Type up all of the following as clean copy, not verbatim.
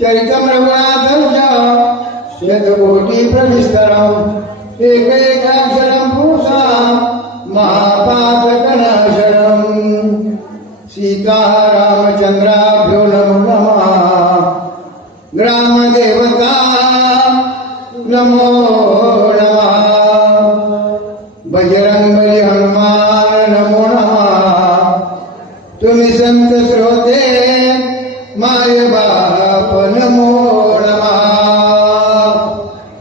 चरितम रघुनाथस्य शतकोटि प्रविस्तरम् एकैकाक्षरं पुंसा महापातकनाशनम् सीता रामचंद्राभ्यो नमो नमः ग्रामदेवता नमो नमः बजरंगबली हनुमान नमो नमः तुम्ही संत श्रोते माय बाप नमो नमः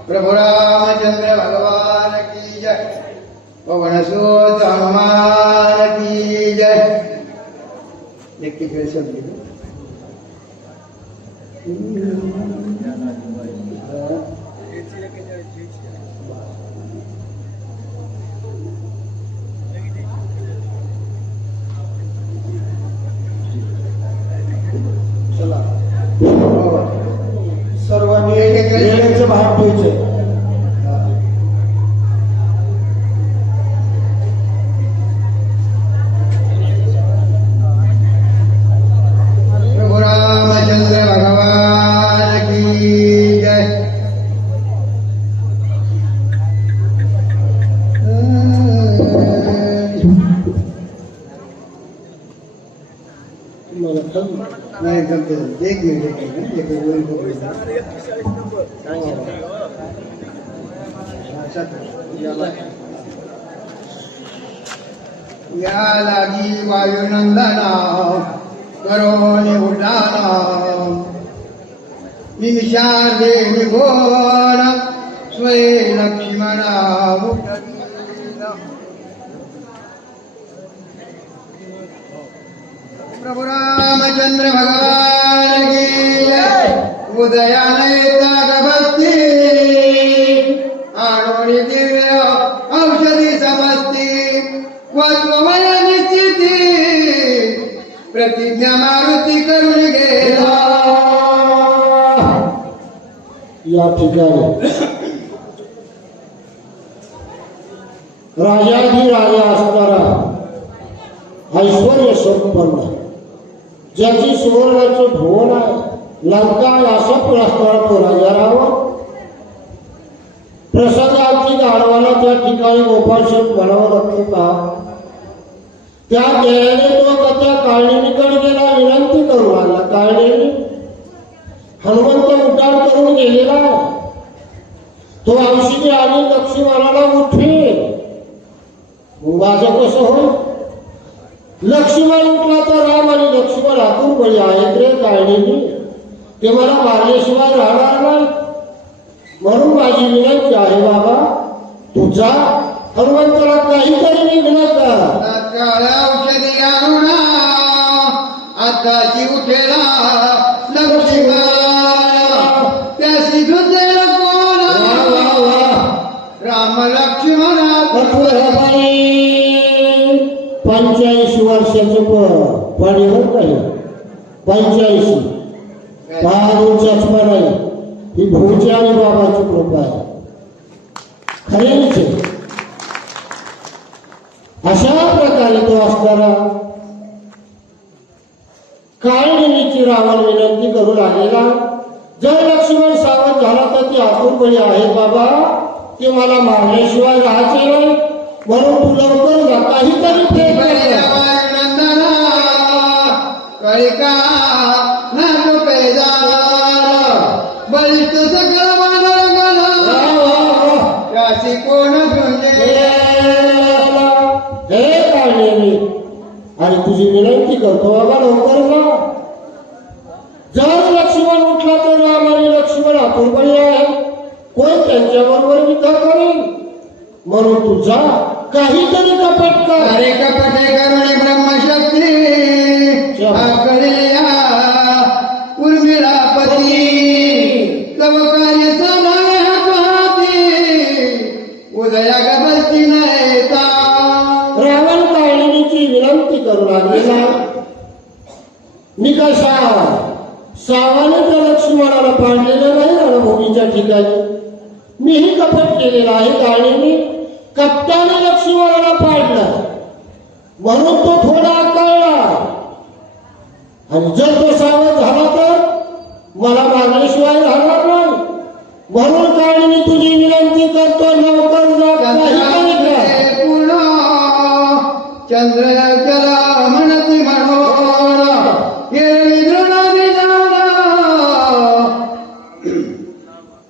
प्रभु रामचंद्र भगवान की जय पवन सुत हनुमान की जय एक शब्द सर्वांनी वेळेचे भाग ठेवायचे प्रभु रामचंद्र भगवान की जय नहीं करते एक मिनट या लागी वायुनंदना करोनी उड्डाणा निशार्दे निघोर स्वय लक्ष्मणा प्रभु रामचंद्र भगवान की जय उदयानयता भक्ती आणोनी दिव्य औषधी समजती वात्वमय निश्चिती प्रतिज्ञा मारुती करून गेला या ठिकाणी राजा असणारा ऐश्वर्य संपन्न ज्याची सुवर्णाचे भुवन आहे लंका अशा असणारा तो राजा रावण प्रसादाची गाढवाला त्या ठिकाणी गोपाळशेठ म्हणावं लागतो का त्या ध्येयाने तो त्या काळणीकडे गेला विनंती करू लागला काळणीने हनुमंत उड्डाण करून गेलेला तो औषधी आणि लक्ष्मणाला उठवेल माझं कसं होईल लक्ष्मण उठला तर राम आणि लक्ष्मण हातून बळी आहेत रे काळणीने ते मला मारल्याशिवाय राहणार नाही म्हणून माझी विनंती आहे बाबा तुझा हनुमंताला काहीतरी विघ्न कर औषधी आणून आताची उठेला लक्ष्मण त्याशी दुसरे कोण राम लक्ष्मण 85 वर्षाचे पाणी होत नाही 85 पाच नाही ही भाऊची आणि बाबाची कृपा आहे खरेच अशा प्रकारे तो असणारा काळणीची रावण विनंती करू लागलेला जर लक्ष्मण सावध झाला तर ती आतून बळी आहे बाबा ते मला मारल्याशिवाय राहायचे नाही म्हणून तू लवकर जा काहीतरी का बलिष्ठ सकल मानव कोण हे काढले आणि तुझी विनंती करतो बाबा लवकर जा जर लक्ष्मण उठला तर राम आणि लक्ष्मण आतुरपणी आहे कोण त्यांच्याबरोबर युद्ध करेल म्हणून तू जा काहीतरी कपट कर अरे कपटे करुणे ब्रह्मशक्ती उर्मिलापती तव कार्य चालवणे हाती उदया गबलती नयता रावण काळणीची विनंती करू लागलेला निकषा सावाने त्या लक्ष्मणाला पाडलेलं नाही रणभूमीच्या ठिकाणी मीही कपट केलेला आहे काळणीने कपटाने लक्ष्मणाला पाडला म्हणून तो थोडा कळला आणि जर तो सावध झाला तर मला मारण्यास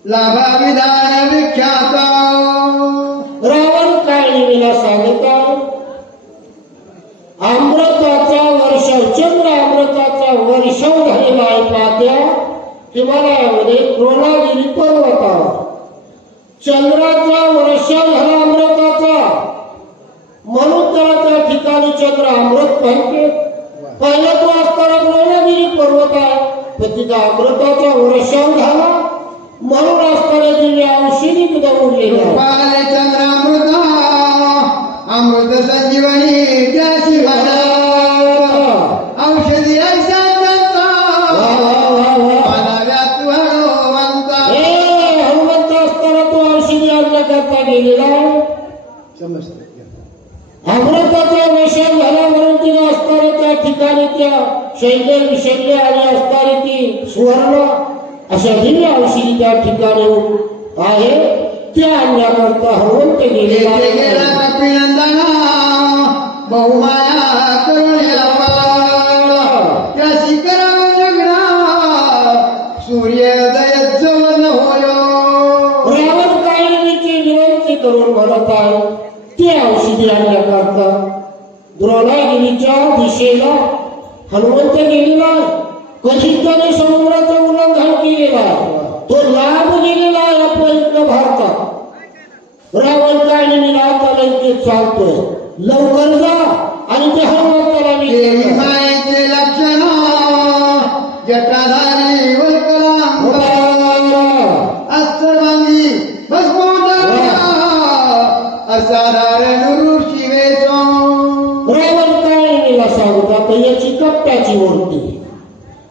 लाभा विधान विख्यात रावण काळिमीला सांगत आहे अमृताचा वर्षाव चंद्र अमृताचा वर्षाव झालेला आहे पात्या हिमालयामध्ये द्रोणागिरी पर्वतावर चंद्राचा वर्षाव झाला अमृताचा म्हणून त्याला त्या ठिकाणी चंद्र अमृत पाहिजे पहिला तो असताना द्रोणागिरी पर्वत आहे पण तिथं अमृताचा वर्षाव झाला म्हणून असताना दिली औषधी उडलेली आहे पाले चंद्रामृत अमृत संजीवनी त्याची भरा औषधी ऐसा हनुमंत असताना तो औषधी आणण्याकरता गेलेला अमृताचा विषय झाला म्हणून तिने असताना त्या ठिकाणी त्या शैल्य विषल्य आणि असणारी ती सुवर्ण अशा दिव्य औषधी त्या ठिकाणी आहे त्या आणण्याकरता हनुमंत गेलेला कपिनंदना बहुमाया करुणेला त्या शिखरावर जगना सूर्योदय जवळ होयो रावण काळिमीची विनंती करून म्हणत आहे ती औषधी आणण्याकरता द्रोणागिरीच्या दिशेला हनुमंत गेलेला कधीच त्याने समुद्राचं उल्लंघन केलेला तो लाभ गेलेला आहे आपल्या इकडं भारतात रावण काळिमीला आता लंकेत चालतोय लवकर जा आणि ते हनुमंताला देवी मायेचे लक्षण जटाधारी वल्कला अस्त्रवांगी असाधारण ऋषी रावण काळिमीला सांगतात याची कपट्याची मूर्ती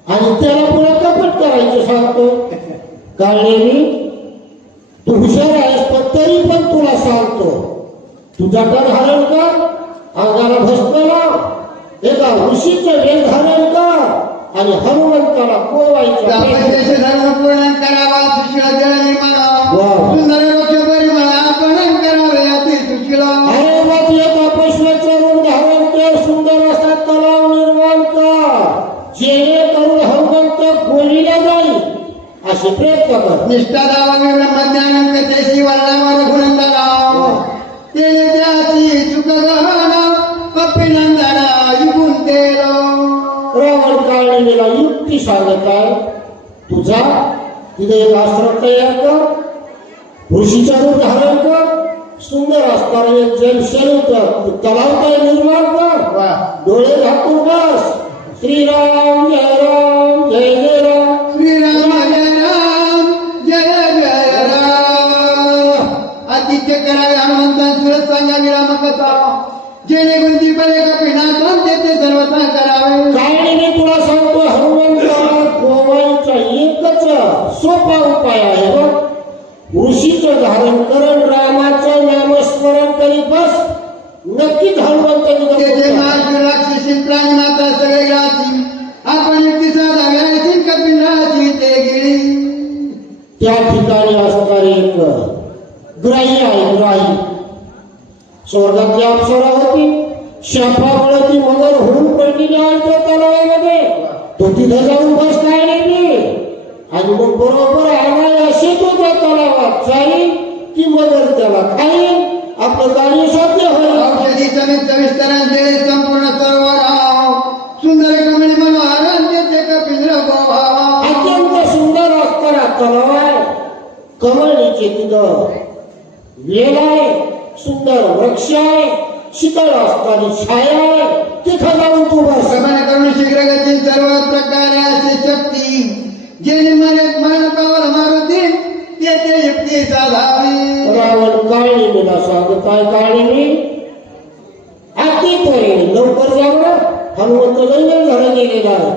आणि त्याला पुढे कपट करायचं सांगतो काळिमी तू हुशार आहेस पण तरी पण तुला सांगतो तू जटा धारण कर अंगाला भस्म लाव एका ऋषीचं वेळ धारण कर आणि हनुमंताला कोवायचा धर्म पूर्ण करावा सुशील जळ निर्माण सुंदर वृक्ष परिमळ आपण करावे अति सुशील अरे मग एका पशुचं रूप धारण कर सुंदर असा तलाव निर्माण कर जेणेकरून हनुमंत गोलीला जाईल असे प्रयत्न कर निष्ठा दावावी ब्रह्मज्ञान कथेशी वर्णावर गुणंदना ते त्याची चुक गहना कपिनंदना युगुन तेलो रावण काळिमीला युक्ती सांगत आहे तुझा तिथे एक आश्रम तयार कर ऋषीचा रूप धारण कर सुंदर असताना एक जलशैल तलाव काय निर्माण कर डोळे झाकून बस श्रीराम जय राम जय जय राम श्रीराम जय राम जय जय राम आदित्य करावे हनुमंता सुरत सांगावी रामकथा जेणे गुंती पडे कपिनाथान ते सर्वथा करावे काळिमी तुला सांगतो हनुमंताला गोवायचा एकच सोपा उपाय आहे बघ ऋषीचं धारण करण रामाचं नामस्मरण करीत बस नक्कीच हनुमंत तेथे महाशूर राक्षसी प्राणी माता सगळे गाती आपण युक्तीचा धाव्याची कपिनाची ते गिळी त्या ठिकाणी असणारे एक ग्राही आहे ग्राही स्वर्गातली अप्सरा होती शापामुळे ती मगर होऊन पडलेली आहे त्या तलावामध्ये तो तिथे जाऊन बसलाय नाही आणि मग बरोबर आलाय असे तो त्या तलावात जाईल की मगर त्याला खाईल आपलं कार्य साध्य होईल औषधी सविस्तरान देळे संपूर्ण सरोवर सुंदर कमळी मनोहर ते कपिंद्र गोभावा अत्यंत सुंदर असताना तलाव आहे कमळीचे तिथं वेल आहे सुंदर वृक्ष आहे शीतळ असताना छाया आहे तिथं जाऊन तू बस कमळ करुण शीघ्रगती सर्व प्रकारे असे शक्ती जेणे मरण पावल मारुती ते युक्ती साधावी रावण काळिमीला सांगत आहे काळिमी अति त्वरेने लवकर जावं हनुमंत लंघन झाला गेलेला आहे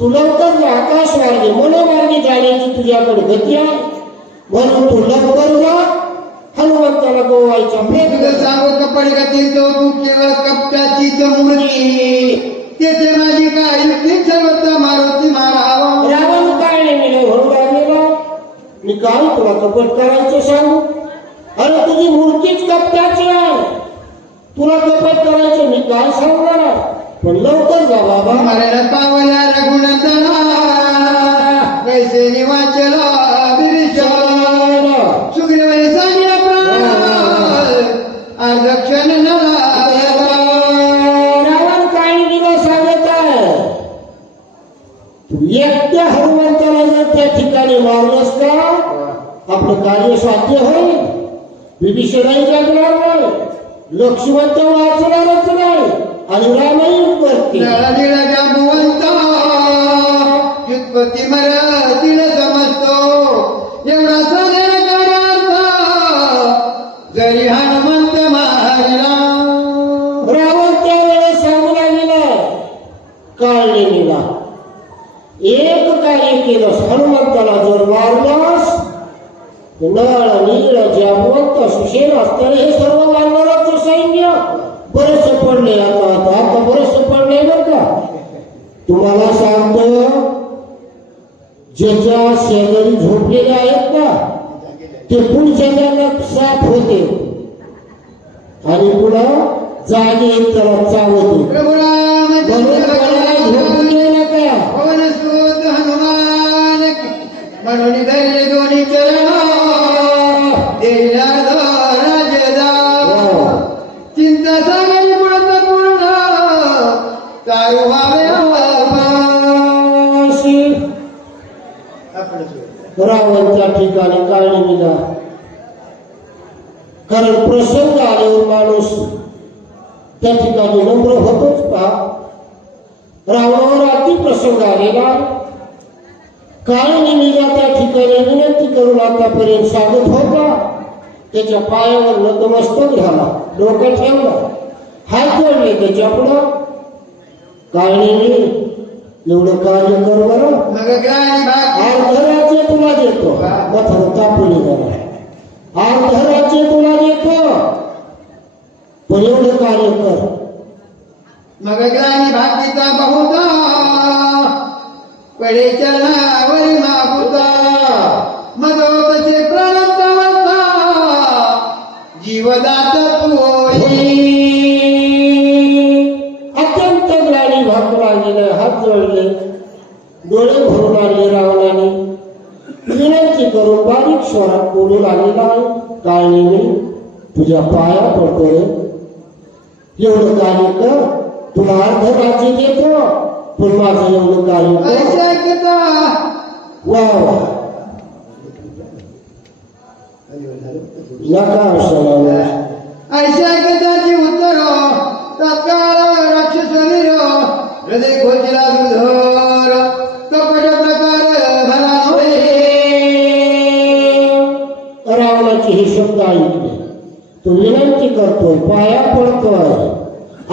तू लवकर जा आकाशमार्गे मनोमार्गे जाण्याची तुझ्याकडे गती आहे म्हणून तू लवकर जा हनुमंताला गोवायचा मी तुझं सांगू कपड गती तो तू केवळ कपटाचीच मूर्ती तेथे माझी काय युक्ती सर्वत्र मारुती मारावा रावण काळिमीला म्हणून लागलेला मी काय तुला कपट करायचं सांगू अरे तुझी मूर्तीच कपटाची आहे तुला कपट करायचं मी काय सांगणार पण लवकर जा बाबा मरण पावल्या रघुनंदना कैसे निवाचला बिरिशा हनुमंताला जर त्या ठिकाणी मारलंस का आपलं कार्य साध्य होईल. विभीषणही जगणार नाही, लक्ष्मण तर वाचणारच नाही आणि रामही करते. नळनीळ जांबुवंता व्युत्पत्ती मराठील समजतो एवढा साधेर कार्यार्थ जरी हनुमंत मारला. रावण त्यावेळेस सांगू लागला काळनेमीला एक कार्य केलंस, हनुमंताला जर मारलास नळ नीळ जांबुवंत सुषेण असताना हे सर्व मारणारच सैन्य बरेच पडले. आता बरेच पडले बर का. तुम्हाला सांगतो ज्याच्या शेजारी झोपलेले आहेत ना ते पुढच्या जगात साफ होते आणि पुन्हा जागे त्याला चावते. प्रभू झोपून येऊ नका. पवनस्तोत हनुमान म्हणून धरले दोन्ही चरण देईला राजदा चिंता सागरी पुढत पूर्ण काय व्हावे अशी रावण त्या ठिकाणी काळनेमीला, कारण प्रसंग आल्यावर माणूस त्या ठिकाणी नम्र होतोच का. रावणावर अति प्रसंग आलेला. काळनेमीला त्या ठिकाणी विनंती करून आतापर्यंत सांगत होता. त्याच्या पायावर नतमस्तक झाला, डोकं ठेवलं, हात जोडले त्याच्या पुढं. काळनेमी एवढं कार्य कर बरं, मग ग्राणी भाग अर्धराचे तुला देतो. पथर तापुली करा, अर्धराचे तुला देतो पण एवढं कार्य कर. मग ग्राणी भागीचा बहुता पडे चरणावरी मागुता मदोतचे प्रणतवता जीवदात होई. अत्यंत ग्लानी भागू लागलेले, हात जोडले, डोळे भरून आले. रावणाने विनंती करून बारीक स्वरात बोलू लागलेला. काळनेमी तुझ्या पाया पडतोय, एवढं कार्य कर, तुला अर्ध राज्य देतो पण माझं एवढं कार्य कर. ऐकता वा वा नका अवसराला ऐकताची उत्तर तत्काळ राक्षसवीर हृदय खोचला दुधर कपट प्रकार भला रावणाचे हे शब्द ऐकले. तो विनंती करतोय, पाया पडतोय,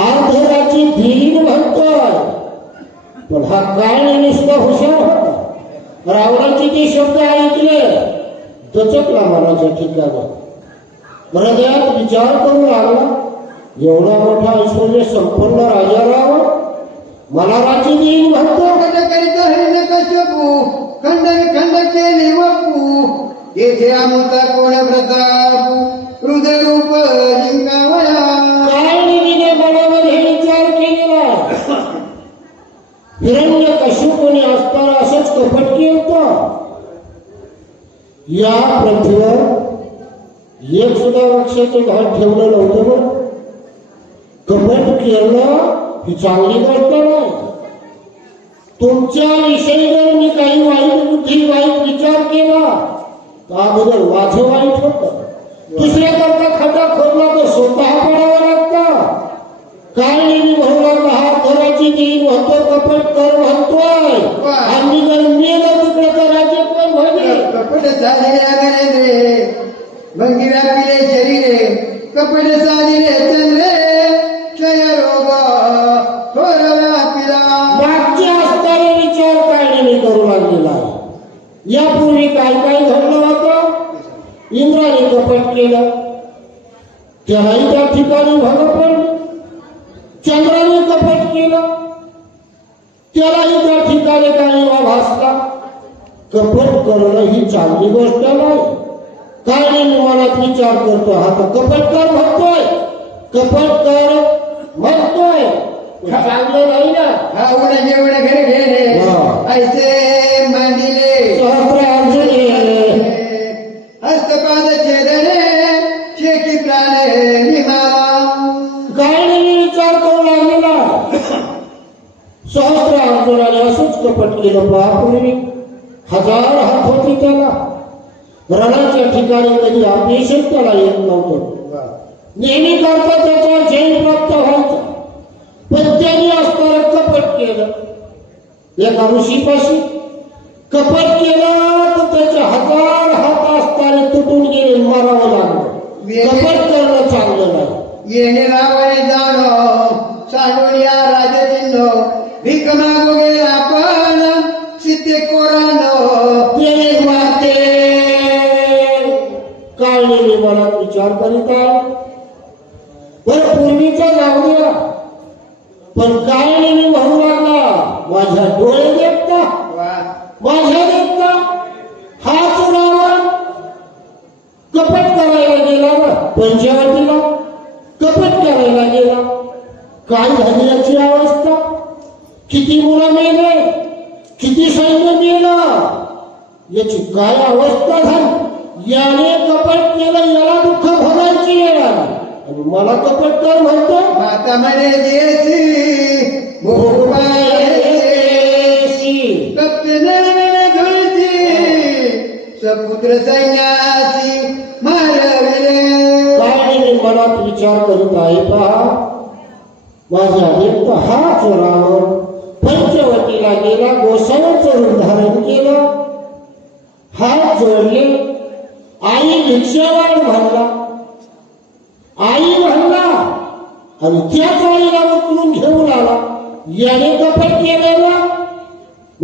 अर्धराची धीर म्हणतोय. पण हा काळनेमी नुसता हुशार होता. रावणाचे ते शब्द ऐकले दचकला मनाच्या ठिकाणी. हृदयात विचार करू लागला, एवढा मोठा ऐश्वर्य संपन्न राजा रावण मला राज्य देईन म्हणतो. करित हरिण कश्यपू खंड विखंड केली वपू येथे अमृता कोण प्रताप हृदय रूप जिंकावया. काळनेमीने मनामध्ये विचार केलेला, हिरण्य कश्यपूने असताना असंच कपट केलं. या पृथ्वीवर एक सुद्धा वृक्षाचं झाड ठेवलं नव्हतं. बरं कपट केलं ही चांगली गोष्ट नाही. तुमच्या विषयी जर मी काही वाईट बुद्धी वाईट विचार केला तर अगोदर माझं वाईट होतं. दुसऱ्याकरता खड्डा खोदला तर स्वतः पडावं लागतं. काळनेमी म्हणू लागला, हा घराची देईन म्हणतो, कपट कर म्हणतोय आणि जर मेलं तिकडे तर राज्य कोण म्हणे. कपट साधिरे गणेंद्रे भंगी व्यापिले शरीरे कपट साधिरे चंद्रे क्षय रोग थोर व्यापिला. मागच्या असताना विचार काळनेमी करू लागलेला आहे. यापूर्वी काय काय घडलं होतं. इंद्राने कपट केलं, त्यालाही त्या ठिकाणी भंग पडली. चंद्राने कपट केलं, त्यालाही त्या ठिकाणी काही भासला. कपट करणं ही चांगली गोष्ट नाही. काळनेमी मनात विचार करतो, हा तर कपट कर म्हणतोय, कपट कर म्हणतोय, चांगलं नाही ना. हा उड जेवण घरी घेणे ऐसे मांडिले सहस्रार्जुनी हस्तपाद छेदने शेकी प्राण निमावा. काळनेमी विचार करू लागलेला, सहस्रार्जुनाने असंच कपट केलं. बापूर्वी हजार हात होते त्याला. रणाच्या ठिकाणी कधी अपयशच त्याला येत नव्हतं. नेहमी करता त्याचा जय प्राप्त व्हायचा. पण त्यांनी असताना कपट केलं. एका ऋषीपाशी कपट केलं तर त्याचे हजार हात असताना तुटून गेले, मारावं लागलं. कपट करणं चांगलं नाही. येणे रावणे जाणो सांडून या राजचिन्ह भीक मागू गेला पण सीते कोरानो ते माते काळलेली मनात विचार करीत आहे. बरं पूर्वीचा जाऊ द्या, पण काळलेली म्हणू लागला माझ्या डोळे देखता, माझ्या देखता हाच रावण कपट करायला गेला ना, पंचवटीला कपट करायला गेला. काय झाली याची अवस्था? किती मुलं मेले, किती सैन्य मेलं, याची काय अवस्था झाली. याने कपट केलं, याला दुःख भोगायची येणार आणि मला कपट कर म्हणतो. माता म्हणे देसी भोपायसी कप्तने धुळसी सपुत्र सैन्यासी मारविले. काय मी मनात विचार करीत आहे पहा. माझ्या देखता हाच रावण पंचवटीला गेला, गोसाव्याचं रूप धारण केलं, हात जोडले, आई भिक्षावाण म्हणला, आई म्हणला आणि त्याच आईला उचलून घेऊन आला. याने कपट केलेला,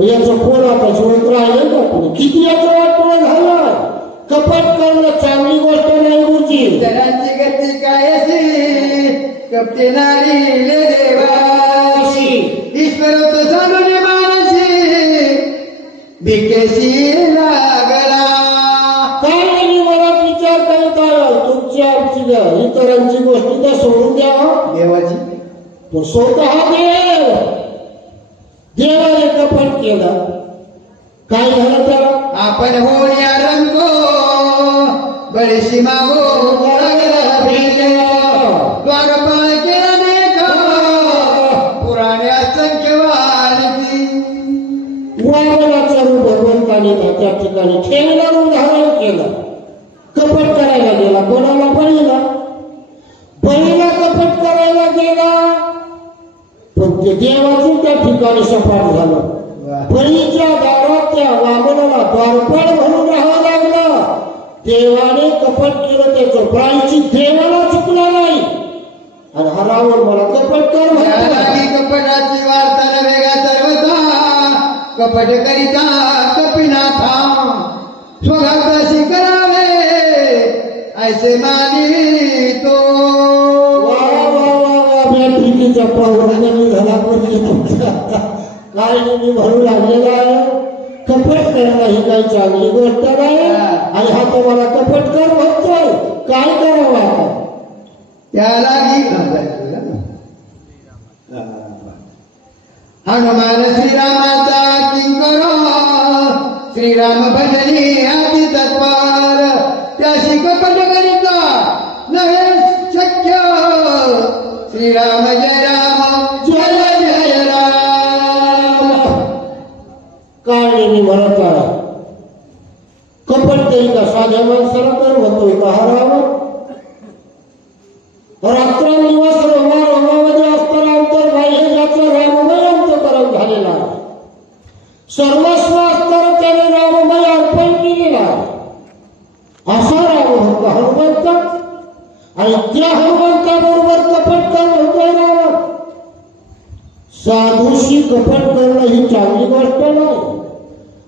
याचं कोण आता जिवंत राहिलं का? कोणी किती याचं वाटणं झालं. कपट करणं चांगली गोष्ट नाही गुरुजी. जनाची गती कायसी कपटे नारी ले देवाशी ईश्वर तो सामान्य मानसी भिकेशी लागला. काय नाही मनात विचार करत आहे. तुमची आमची इतरांची गोष्टी तर सोडून द्यावा, देवाची पण स्वतः देवाने कपट केलं. काय झालं त्याला? आपण होण्या रंगो बळीशी मागो द्वारपाळ केला देखा पुराणे असंख्य वाढती. वामनाचा रूप भगवंताने त्या ठिकाणी ठेवला, रूप धारण केलं. कपट करायला गेला. कोणाला? बळीला. बळीला कपट करायला गेला, पण ते देवाचं त्या ठिकाणी सपाट झालं. बळीच्या दारात त्या वामनाला द्वारपाळ म्हणून राहावं लागलं. देवाने कपट केलं, त्याचं प्रायचित देवाला चुकला नाही. आणि हा रावण मला कपट कर म्हणतो. कपटाची वार्ता नव्हेगा सर्वथा कपट करिता कपिनाथा स्वघाताशी करावे ऐसे मानी तो. वा वा वा वा बॅटरीचा प्रवृत्ती मी झाला तुमचा काय मी म्हणू लागलेला आहे. कपट करणं ही काही चांगली गोष्ट नाही आणि हा तुम्हाला कपट कर म्हणतोय. काय करावं आता? त्याला हनुमान श्रीरामाचा किंकर श्रीराम भजनी आदि तत्पर त्याशी कपट करिता नव्हे शक्य. श्रीराम जय राम जय जय राम. काय मी म्हणत आहे. कपट तरी का साध्या माणसाला कर म्हणतोय का हा रावण? रात्रंदिवस रोमामध्ये असताना अंतर्बाह्य ज्याचं राममय अंतकरण झालेला आहे. सर्वस्व असताना त्याने राममय अर्पण केलेला आहे. असा रामभक्त हनुमंत आणि त्या हनुमंताबरोबर कपट कर म्हणतोय रावण. साधूशी कपट करणं ही चांगली गोष्ट नाही.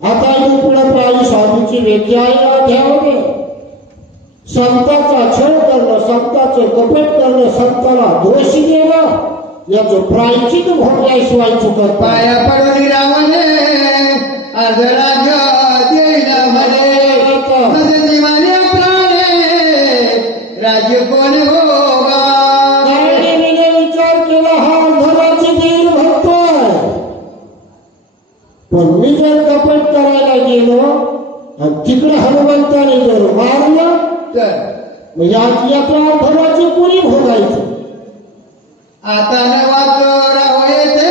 आता इथे पुढे पाहिली साधूची व्याख्या आहे अध्यायामध्ये. संताचा छळ करणं, संताचं कपट करणं, संताला दोष देणं याचं प्रायचित भोगल्याशिवाय चुकत. पाया पडून रावणे अर्धराज्य देईल म्हणे जीवाने प्राणे राज्य कोण भोगा. काळजीने विचार केला हा अर्धराज्य देईल म्हणतोय. पण मी जर कपट करायला गेलो आणि तिकडे हनुमंताने जर मारलं तर म्हणजे आज याचं अर्धराज्य कोणी भोगायचं? आता न वाचो राहो येते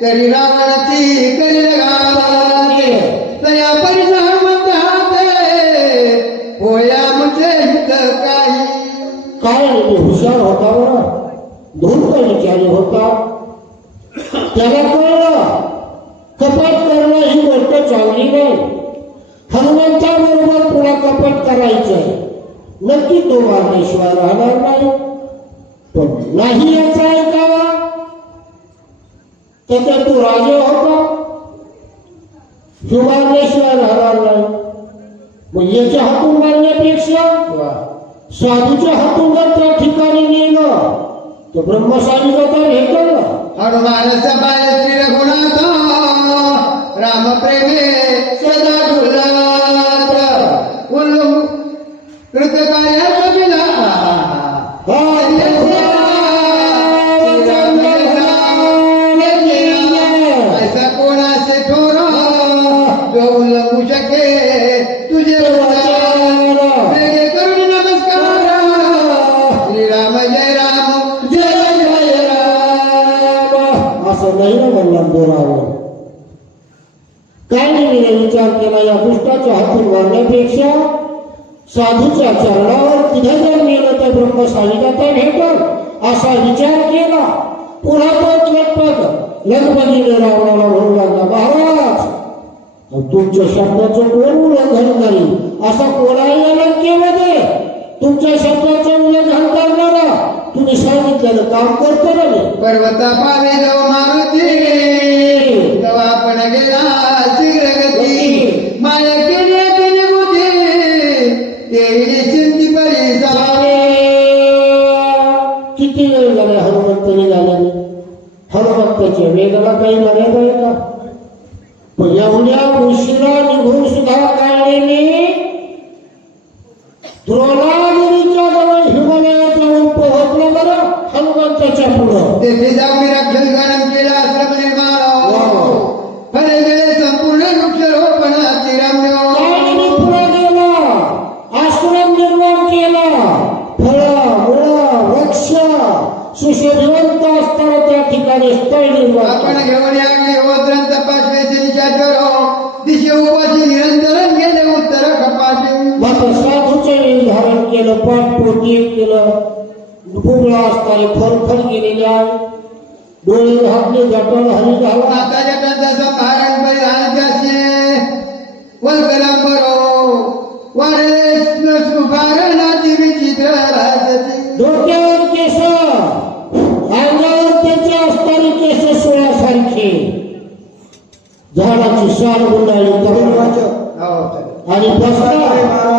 तरी रावणाची करील गावाने काय नाही हुशार होता बरं, धूर्त विचारी होता. त्याला कळलं कपट करणं ही गोष्ट चांगली नाही. हनुमंताबरोबर पुन्हा कपट करायचंय, नक्की तो मारण्याशिवाय राहणार नाही. पण नाही याचा ऐकावा, तर तो राजा होता, मारण्याशिवाय राहणार नाही. मग याच्या हातून मारण्यापेक्षा साधूच्या हातून जर त्या ठिकाणी नेलं तर ब्रह्मसारीचा तर भेटल ना. हनुमान सभाय श्री रघुनाथ राम प्रेमे सदा डुलात उल्लू कृतकार्य कपिला ऐसा कोणासे थोरा जो उल्लंघू शके तुझे वेगे करून नमस्कार. श्रीराम जय राम जय जय राम. असं नाही ना म्हणला बोलावं. काय नाही विचार केला, या दुष्टाच्या हातून मारण्यापेक्षा साधूच्या चरणावर तिथे जर नेलं तर ब्रह्मसारीला तर भेटल असा विचार केला. पुन्हा तो लटपट लगबगीने रावणाला म्हणू लागला, महाराज तुमच्या शब्दाचं कोण उल्लंघन करील, असा कोणाही या लंकेमध्ये तुमच्या शब्दाचं उल्लंघन करणारा तुम्ही सांगितलेलं काम करतो ना. पर्वता पावे जाऊ मारुती तेव्हा आपण गेला शीघ्र गती माया केली तिने बुद्धी ते चिंती परी जावे. किती वेळ झाला हनुमंत निघाल्याने, हनुमंताच्या वेगाला काही मर्यादा आहे का? पण एवढ्या उशिरा निघून सुद्धा काढलेली द्रोणागिरीच्या जवळ हिमालयात जाऊन पोहोचलो बरं हनुमंताच्या पुढं. तेथे जाऊन राक्षस गणन केला आश्रम निर्माण फळे गेले संपूर्ण वृक्षारोपणाची रम्य. काळीने पुढे गेला, आश्रम निर्माण केला, फळा मुळा वृक्ष सुशोभिवंत असताना त्या ठिकाणी स्थळ निर्माण आपण घेऊन यावी होत्रंत पाचवेचे निशाचरो दिशे उपाशी निरंतर गेले उत्तर कपाशी. मात्र साधूचे वेळ धारण केलं, पाठपोटी केलं, भुगळा असताना खरखर गेलेल्या डोळे घातले, जटण हरी घाला. आता जटांचा संहारण परिधान त्याचे वल्कलांबरो वाढले सुभारणाची विचित्र भासती. डोक्यावर केस, अंगावर त्याचे असणारे केस सोळ्यासारखे, झाडाची साल गुंडाळी तरुण हो, आणि बसला